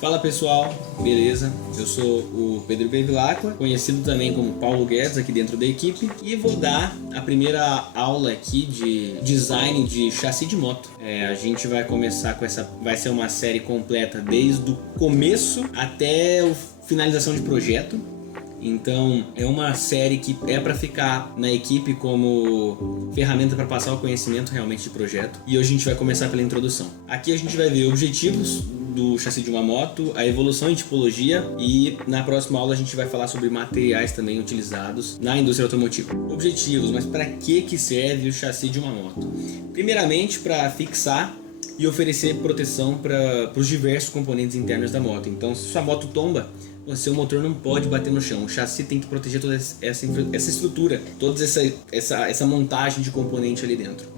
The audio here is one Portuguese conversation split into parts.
Fala pessoal, beleza? Eu sou o Pedro Bevilacqua, conhecido também como Paulo Guedes aqui dentro da equipe, e vou dar a primeira aula aqui de design de chassi de moto. A gente vai começar com vai ser uma série completa desde o começo até a finalização de projeto. Então é uma série que é para ficar na equipe como ferramenta para passar o conhecimento realmente de projeto. E hoje a gente vai começar pela introdução. Aqui a gente vai ver objetivos do chassi de uma moto, a evolução em tipologia, e na próxima aula a gente vai falar sobre materiais também utilizados na indústria automotiva. Objetivos, mas para que serve o chassi de uma moto? Primeiramente, para fixar e oferecer proteção para os diversos componentes internos da moto. Então, se sua moto tomba, o seu motor não pode bater no chão. O chassi tem que proteger toda essa estrutura, toda essa montagem de componente ali dentro.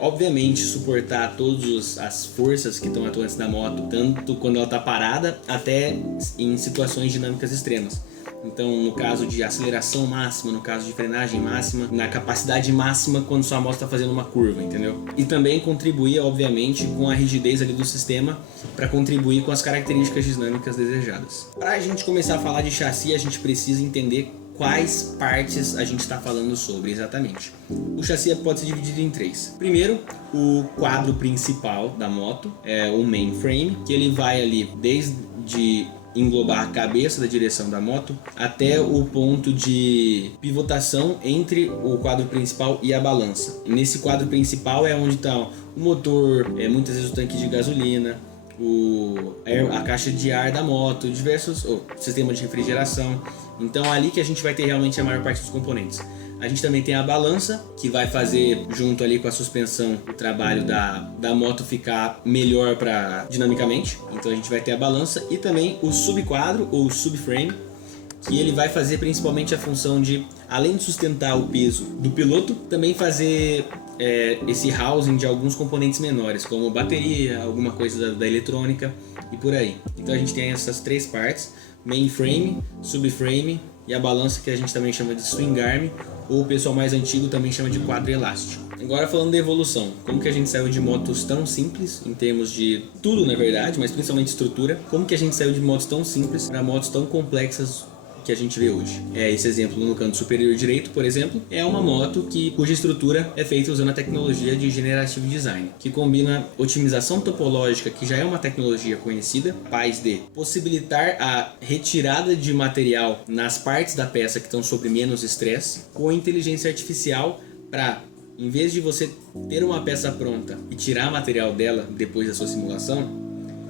Obviamente, suportar todas as forças que estão atuantes da moto, tanto quando ela está parada, até em situações dinâmicas extremas. Então, no caso de aceleração máxima, no caso de frenagem máxima, na capacidade máxima quando sua moto está fazendo uma curva, entendeu? E também contribuir, obviamente, com a rigidez ali do sistema para contribuir com as características dinâmicas desejadas. Para a gente começar a falar de chassi, a gente precisa entender quais partes a gente está falando sobre exatamente. O chassi pode ser dividido em três. Primeiro, o quadro principal da moto, o mainframe, que ele vai ali desde englobar a cabeça da direção da moto até o ponto de pivotação entre o quadro principal e a balança. E nesse quadro principal é onde está o motor, muitas vezes o tanque de gasolina, a caixa de ar da moto, diversos sistemas de refrigeração. Então é ali que a gente vai ter realmente a maior parte dos componentes. A gente também tem a balança, que vai fazer, junto ali com a suspensão, o trabalho da moto ficar melhor dinamicamente. Então a gente vai ter a balança e também o subquadro ou subframe, que ele vai fazer principalmente a função de, além de sustentar o peso do piloto, também fazer esse housing de alguns componentes menores, como bateria, alguma coisa da eletrônica e por aí. Então a gente tem essas três partes: mainframe, subframe e a balança, que a gente também chama de swing arm, ou o pessoal mais antigo também chama de quadro elástico. Agora, falando da evolução, como que a gente saiu de motos tão simples, em termos de tudo na verdade, mas principalmente estrutura, como que a gente saiu de motos tão simples para motos tão complexas que a gente vê hoje. Esse exemplo no canto superior direito, por exemplo, é uma moto cuja estrutura é feita usando a tecnologia de Generative Design, que combina otimização topológica, que já é uma tecnologia conhecida, capaz de possibilitar a retirada de material nas partes da peça que estão sob menos estresse, com inteligência artificial para, em vez de você ter uma peça pronta e tirar material dela depois da sua simulação,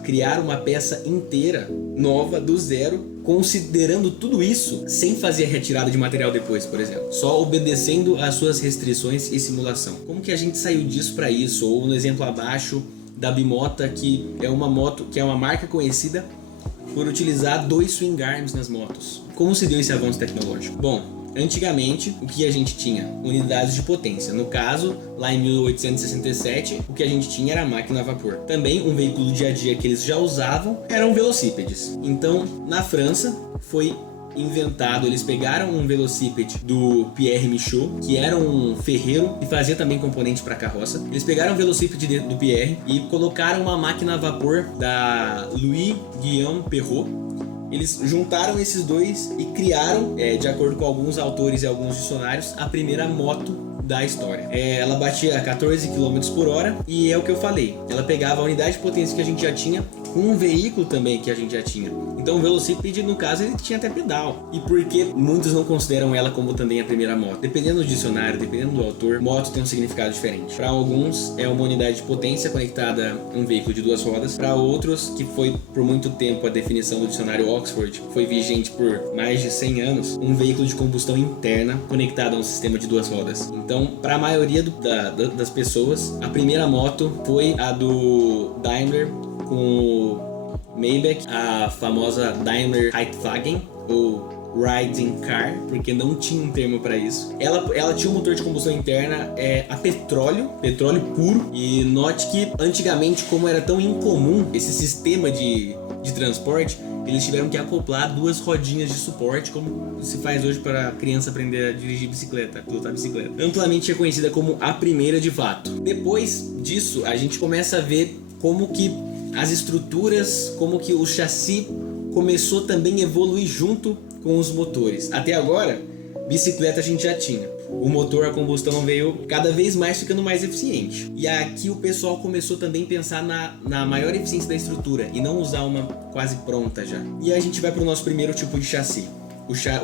criar uma peça inteira, nova, do zero, considerando tudo isso sem fazer a retirada de material depois, por exemplo, só obedecendo às suas restrições e simulação. Como que a gente saiu disso para isso? Ou no exemplo abaixo da Bimota, que é uma moto, que é uma marca conhecida por utilizar 2 swing arms nas motos. Como se deu esse avanço tecnológico? Bom, antigamente, o que a gente tinha? Unidades de potência. No caso, lá em 1867, o que a gente tinha era a máquina a vapor. Também um veículo do dia a dia que eles já usavam eram velocípedes. Então, na França, foi inventado, eles pegaram um velocípede do Pierre Michaud, que era um ferreiro e fazia também componente para carroça. Eles pegaram o velocípede do Pierre e colocaram uma máquina a vapor da Louis Guillaume Perrot. Eles juntaram esses dois e criaram, de acordo com alguns autores e alguns dicionários, a primeira moto da história. Ela batia a 14 km por hora e é o que eu falei. Ela pegava a unidade de potência que a gente já tinha com um veículo também que a gente já tinha. Então o velocípede, no caso, ele tinha até pedal. E por que muitos não consideram ela como também a primeira moto? Dependendo do dicionário, dependendo do autor, moto tem um significado diferente. Para alguns é uma unidade de potência conectada a um veículo de 2 rodas. Para outros, que foi por muito tempo a definição do dicionário Oxford, foi vigente por mais de 100 anos, um veículo de combustão interna conectado a um sistema de 2 rodas. Então, para a maioria das pessoas, a primeira moto foi a do Daimler com o Maybach, a famosa Daimler Reitwagen, ou Riding Car, porque não tinha um termo para isso. Ela tinha um motor de combustão interna a petróleo puro. E note que antigamente, como era tão incomum esse sistema de transporte, eles tiveram que acoplar 2 rodinhas de suporte, como se faz hoje para a criança aprender a dirigir bicicleta, pilotar bicicleta. Amplamente reconhecida como a primeira de fato. Depois disso, a gente começa a ver como que as estruturas, como que o chassi começou também a evoluir junto com os motores. Até agora, bicicleta a gente já tinha. O motor a combustão veio cada vez mais ficando mais eficiente. E aqui o pessoal começou também a pensar na maior eficiência da estrutura e não usar uma quase pronta já. E aí a gente vai para o nosso primeiro tipo de chassi.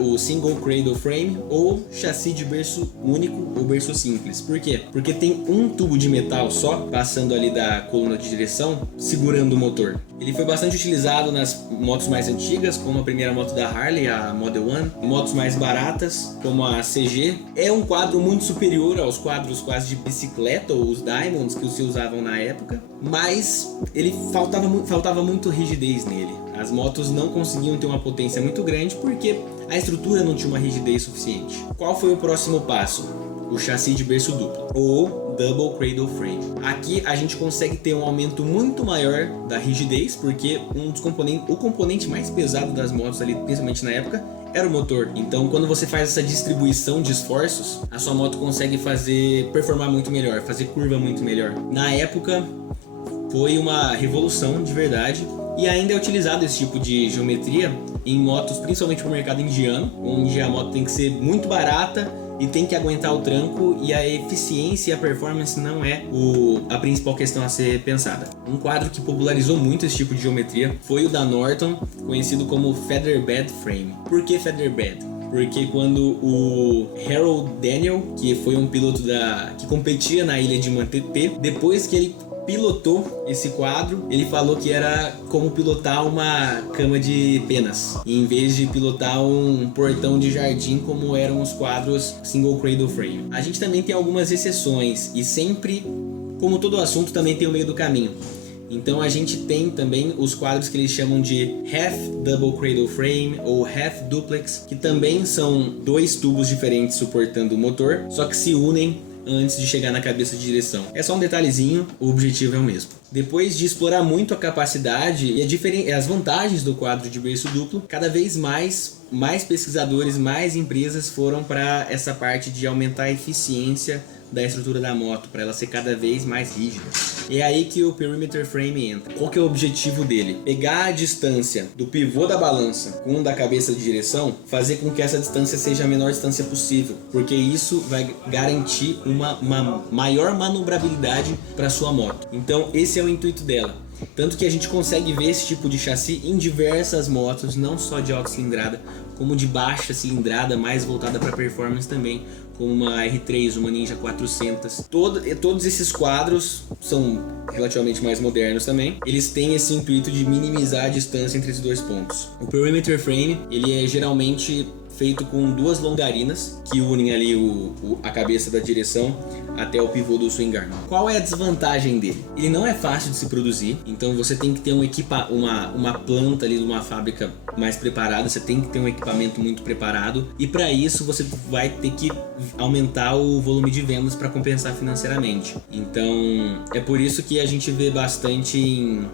O single cradle frame ou chassi de berço único ou berço simples. Por quê? Porque tem um tubo de metal só passando ali da coluna de direção segurando o motor. Ele foi bastante utilizado nas motos mais antigas, como a primeira moto da Harley, a Model 1, motos mais baratas, como a CG. É um quadro muito superior aos quadros quase de bicicleta ou os Diamonds que se usavam na época, mas ele faltava muito rigidez nele. As motos não conseguiam ter uma potência muito grande porque a estrutura não tinha uma rigidez suficiente. Qual foi o próximo passo? O chassi de berço duplo, ou Double Cradle Frame. Aqui a gente consegue ter um aumento muito maior da rigidez, porque o componente mais pesado das motos ali, principalmente na época, era o motor. Então quando você faz essa distribuição de esforços, a sua moto consegue performar muito melhor, fazer curva muito melhor. Na época foi uma revolução de verdade. E ainda é utilizado esse tipo de geometria em motos, principalmente para o mercado indiano, onde a moto tem que ser muito barata e tem que aguentar o tranco, e a eficiência e a performance não é a principal questão a ser pensada. Um quadro que popularizou muito esse tipo de geometria foi o da Norton, conhecido como Featherbed Frame. Por que Featherbed? Porque quando o Harold Daniel, que foi um piloto que competia na ilha de Manteté, depois que ele pilotou esse quadro, ele falou que era como pilotar uma cama de penas, em vez de pilotar um portão de jardim como eram os quadros single cradle frame. A gente também tem algumas exceções e sempre, como todo assunto, também tem o meio do caminho. Então a gente tem também os quadros que eles chamam de Half Double Cradle Frame ou Half Duplex, que também são dois tubos diferentes suportando o motor, só que se unem antes de chegar na cabeça de direção. É só um detalhezinho, o objetivo é o mesmo. Depois de explorar muito a capacidade e as vantagens do quadro de berço duplo, cada vez mais pesquisadores, mais empresas foram para essa parte de aumentar a eficiência da estrutura da moto, para ela ser cada vez mais rígida. É aí que o Perimeter Frame entra. Qual que é o objetivo dele? Pegar a distância do pivô da balança com o da cabeça de direção, fazer com que essa distância seja a menor distância possível, porque isso vai garantir uma maior manobrabilidade para sua moto. Então esse é o intuito dela. Tanto que a gente consegue ver esse tipo de chassi em diversas motos, não só de alta cilindrada, como de baixa cilindrada, mais voltada para performance também, como uma R3, uma Ninja 400. Todos esses quadros são relativamente mais modernos também. Eles têm esse intuito de minimizar a distância entre esses dois pontos. O Perimeter Frame, ele é geralmente feito com duas longarinas que unem ali a cabeça da direção até o pivô do swing arm. Qual é a desvantagem dele? Ele não é fácil de se produzir, então você tem que ter uma planta ali de uma fábrica mais preparada, você tem que ter um equipamento muito preparado, e para isso você vai ter que aumentar o volume de vendas para compensar financeiramente. Então é por isso que a gente vê bastante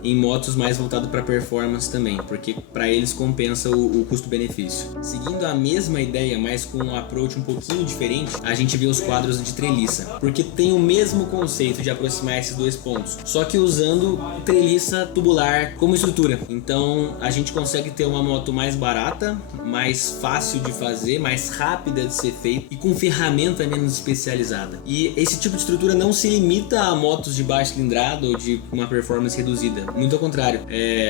em motos mais voltado para performance também, porque para eles compensa o custo-benefício. Seguindo a mesma ideia, mas com um approach um pouquinho diferente, a gente vê os quadros de treliça, porque tem o mesmo conceito de aproximar esses dois pontos, só que usando treliça tubular como estrutura. Então a gente consegue ter uma moto mais barata, mais fácil de fazer, mais rápida de ser feita e com ferramenta menos especializada. E esse tipo de estrutura não se limita a motos de baixa cilindrada ou de uma performance reduzida, muito ao contrário.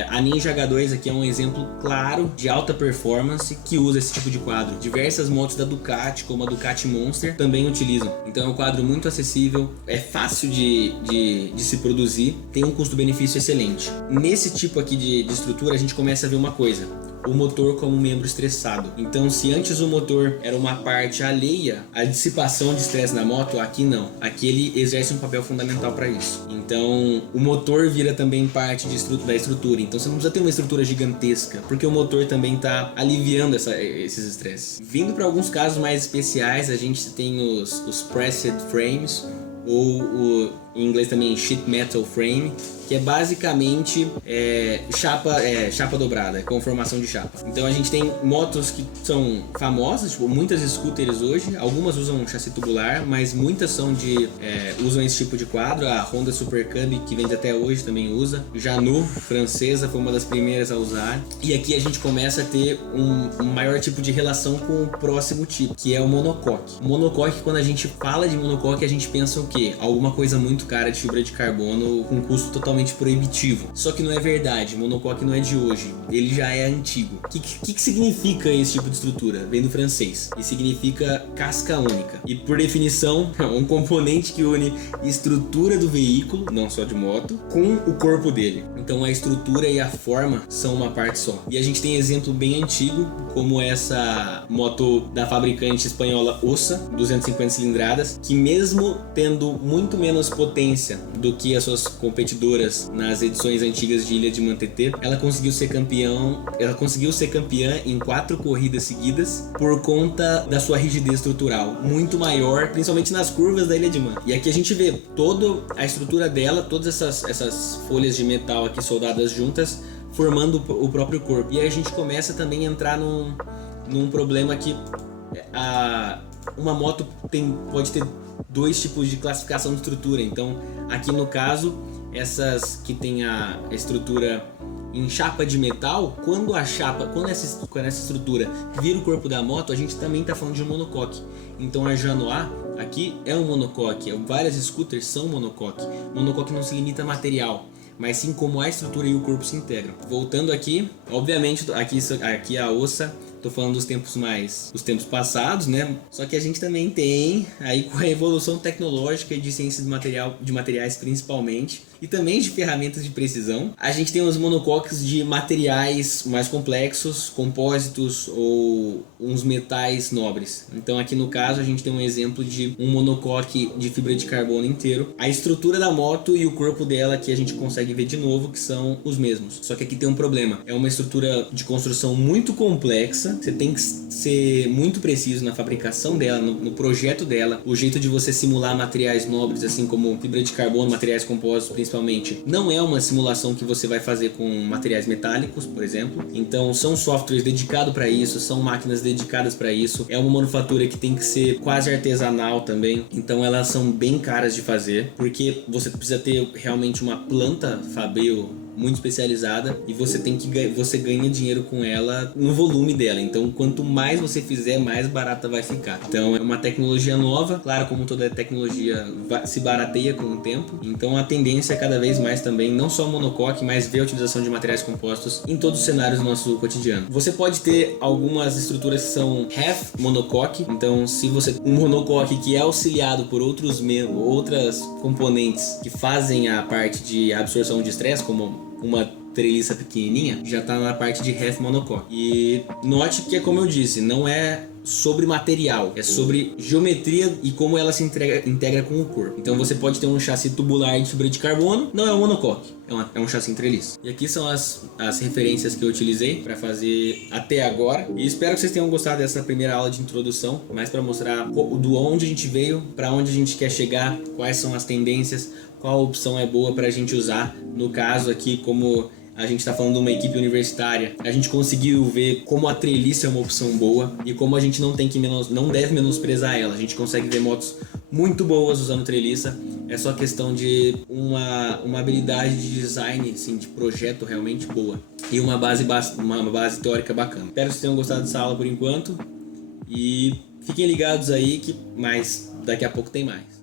A Ninja H2 aqui é um exemplo claro de alta performance que usa esse tipo de quadro. Diversas motos da Ducati, como a Ducati Monster, também utilizam. Então é um quadro muito acessível, é fácil de se produzir, tem um custo-benefício excelente. Nesse tipo aqui de estrutura a gente começa a ver uma coisa: o motor como membro estressado. Então se antes o motor era uma parte alheia à dissipação de estresse na moto, aqui não. Aqui ele exerce um papel fundamental para isso. Então o motor vira também parte da estrutura. Então você não precisa ter uma estrutura gigantesca, porque o motor também está aliviando esses estresses. Vindo para alguns casos mais especiais, a gente tem os Pressed Frames, ou em inglês também sheet metal frame, que é basicamente chapa dobrada, conformação de chapa. Então a gente tem motos que são famosas, tipo muitas scooters hoje, algumas usam um chassi tubular, mas muitas usam esse tipo de quadro. A Honda Super Cub, que vende até hoje, também usa. Janu, francesa, foi uma das primeiras a usar. E aqui a gente começa a ter um maior tipo de relação com o próximo tipo, que é o monocoque. O monocoque, quando a gente fala de monocoque, a gente pensa o quê? Alguma coisa muito cara de fibra de carbono com custo totalmente proibitivo. Só que não é verdade, o monocoque não é de hoje, ele já é antigo. O que significa esse tipo de estrutura? Vem do francês e significa casca única. E por definição, é um componente que une estrutura do veículo, não só de moto, com o corpo dele. Então a estrutura e a forma são uma parte só. E a gente tem exemplo bem antigo, como essa moto da fabricante espanhola Ossa, 250 cilindradas, que mesmo tendo muito menos potência do que as suas competidoras nas edições antigas de Ilha de Manteté, ela conseguiu ser campeã em 4 corridas seguidas por conta da sua rigidez estrutural, muito maior, principalmente nas curvas da Ilha de Man. E aqui a gente vê toda a estrutura dela, todas essas folhas de metal aqui soldadas juntas, formando o próprio corpo. E aí a gente começa também a entrar num problema que uma moto pode ter 2 tipos de classificação de estrutura. Então aqui no caso, essas que tem a estrutura em chapa de metal, quando essa estrutura vira o corpo da moto, a gente também está falando de um monocoque. Então a Janois aqui é um monocoque, várias scooters são monocoque. Monocoque não se limita a material, mas sim como a estrutura e o corpo se integram. Voltando aqui, obviamente aqui a Ossa, tô falando dos tempos passados, né? Só que a gente também tem aí, com a evolução tecnológica e de ciência de materiais principalmente, e também de ferramentas de precisão, a gente tem os monocoques de materiais mais complexos, compósitos ou uns metais nobres. Então aqui no caso a gente tem um exemplo de um monocoque de fibra de carbono inteiro. A estrutura da moto e o corpo dela que a gente consegue ver de novo que são os mesmos. Só que aqui tem um problema, é uma estrutura de construção muito complexa, você tem que ser muito preciso na fabricação dela, no projeto dela, o jeito de você simular materiais nobres, assim como fibra de carbono, materiais compostos principalmente, não é uma simulação que você vai fazer com materiais metálicos, por exemplo. Então são softwares dedicados para isso, são máquinas dedicadas para isso, é uma manufatura que tem que ser quase artesanal também, então elas são bem caras de fazer, porque você precisa ter realmente uma planta fabril muito especializada e você ganha dinheiro com ela no volume dela. Então quanto mais você fizer, mais barata vai ficar. Então é uma tecnologia nova, claro, como toda tecnologia se barateia com o tempo. Então a tendência é cada vez mais também não só monocoque, mas ver a utilização de materiais compostos em todos os cenários do nosso cotidiano. Você pode ter algumas estruturas que são half monocoque. Então se você um monocoque que é auxiliado por outras componentes que fazem a parte de absorção de estresse, como uma treliça pequenininha, já está na parte de half monocoque. E note que é como eu disse, não é sobre material, é sobre geometria e como ela se integra com o corpo. Então você pode ter um chassi tubular de fibra de carbono, não é um monocoque, é um chassi em treliça. E aqui são as referências que eu utilizei para fazer até agora. E espero que vocês tenham gostado dessa primeira aula de introdução, mais para mostrar do onde a gente veio, para onde a gente quer chegar, quais são as tendências, qual opção é boa para a gente usar. No caso aqui, como a gente está falando de uma equipe universitária, a gente conseguiu ver como a treliça é uma opção boa e como a gente não deve menosprezar ela. A gente consegue ver motos muito boas usando treliça. É só questão de uma habilidade de design, assim, de projeto realmente boa e uma base teórica bacana. Espero que vocês tenham gostado dessa aula por enquanto e fiquem ligados aí que daqui a pouco tem mais.